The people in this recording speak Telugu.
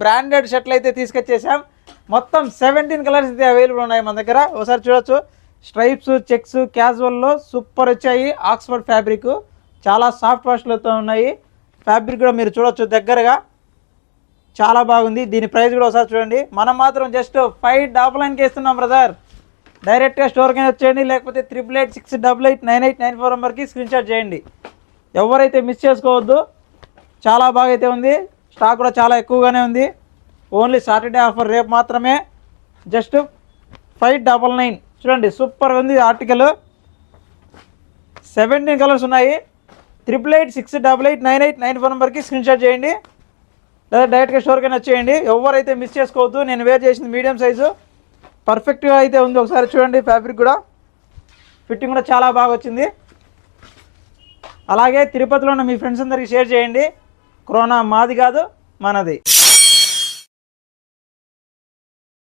బ్రాండెడ్ షర్ట్లు అయితే తీసుకొచ్చేసాం. మొత్తం 17 కలర్స్ అయితే అవైలబుల్ ఉన్నాయి మన దగ్గర. ఒకసారి చూడొచ్చు. స్ట్రైప్స్, చెక్స్, క్యాజువల్లో సూపర్ వచ్చాయి. ఆక్స్ఫర్డ్ ఫ్యాబ్రిక్ చాలా సాఫ్ట్ వాష్లతో ఉన్నాయి. ఫ్యాబ్రిక్ కూడా మీరు చూడొచ్చు దగ్గరగా, చాలా బాగుంది. దీని ప్రైస్ కూడా ఒకసారి చూడండి. మనం మాత్రం జస్ట్ 599కి ఇస్తున్నాం బ్రదర్. డైరెక్ట్గా స్టోర్కి వచ్చేయండి, లేకపోతే 8886889894 నెంబర్కి స్క్రీన్ షాట్ చేయండి. ఎవరైతే మిస్ చేసుకోవద్దు. చాలా బాగా అయితే ఉంది. స్టాక్ కూడా చాలా ఎక్కువగానే ఉంది. ఓన్లీ సాటర్డే ఆఫర్, రేపు మాత్రమే. జస్ట్ 599. చూడండి సూపర్ ఉంది ఆర్టికల్. 17 కలర్స్ ఉన్నాయి. 8886889894 నెంబర్కి స్క్రీన్ షాట్ చేయండి, లేదా డైరెక్ట్గా స్టోర్కైనా వచ్చేయండి. ఎవరైతే మిస్ చేసుకోవద్దు. నేను వేర్ చేసింది మీడియం సైజు, పర్ఫెక్ట్గా అయితే ఉంది. ఒకసారి చూడండి. ఫ్యాబ్రిక్ కూడా, ఫిట్టింగ్ కూడా చాలా బాగా వచ్చింది. అలాగే తిరుపతిలో ఉన్న మీ ఫ్రెండ్స్ అందరికీ షేర్ చేయండి. కరోనా మాది కాదు, మనది.